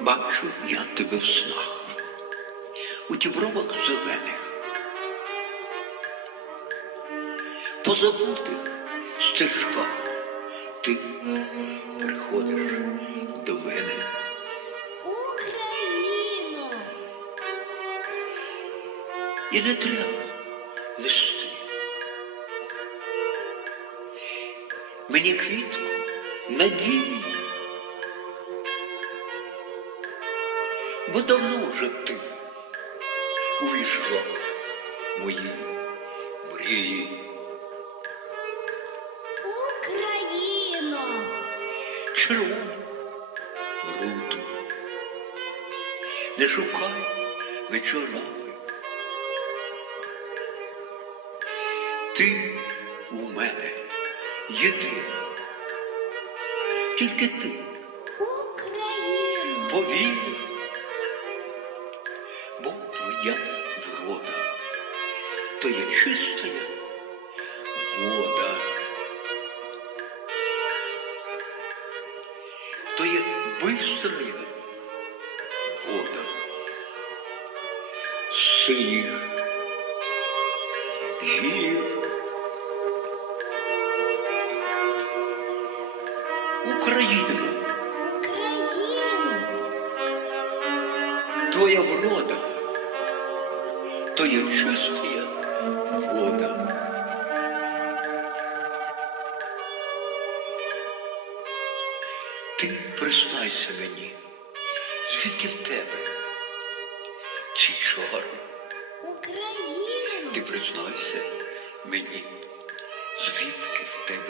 Бачу я тебе в снах, у дібровах зелених, по забутих стежках ти приходиш до мене. Україно, І не треба нести. Мені квітку надії, бо давно вже ти увійшла в мої мрії. Україно, червону руту. Не шукай вечорами. Ти у мене єдина, тільки ти Україно, повір, твоя врода, то є чистая вода. то є бистрая вода синіх гір. Україна, то є чистая вода. Ти признайся мені, звідки в тебе ці чари? Україно, Ти признайся мені, звідки в тебе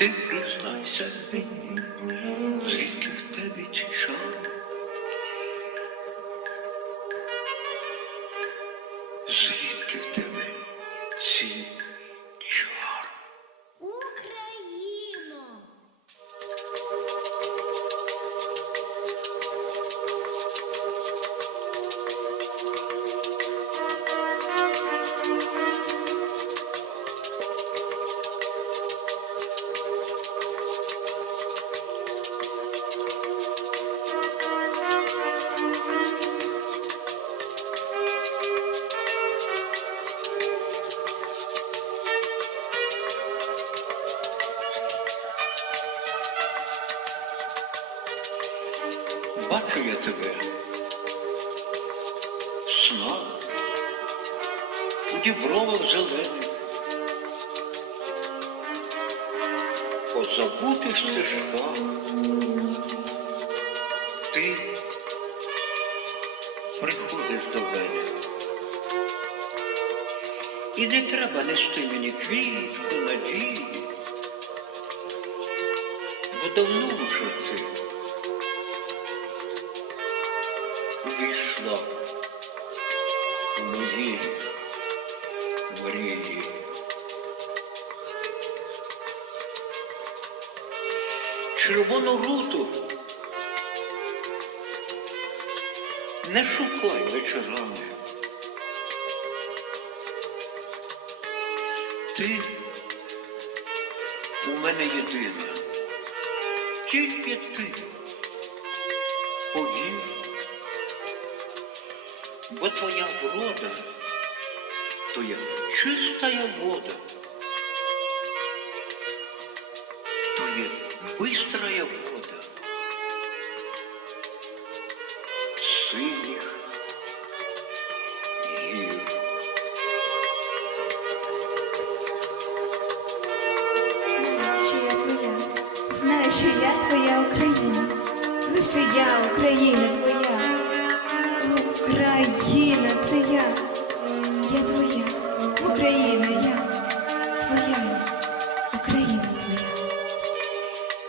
Ти признайся мені, Бачу я тебе. Сна. У дібровах зелених, по забутих стежках ти приходиш до мене. І не треба нести мені квітку, надії, бо давно вже ти увійшла у мої мрії. Червону руту не шукай вечорами. Ти у мене єдина, тільки ти бо твоя врода то є чистая вода,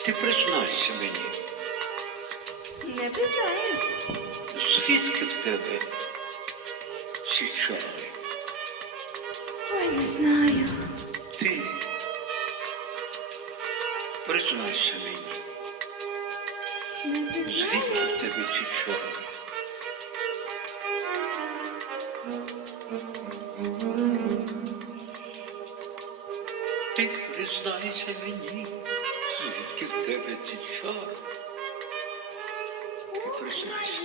Ти признайся мені, Не признаюсь. звідки в тебе ці чари? Ой, не знаю. Ти признайся мені, Не звідки в тебе ці чари? признайся мені, звідки в тебе ці чари? Ти признайся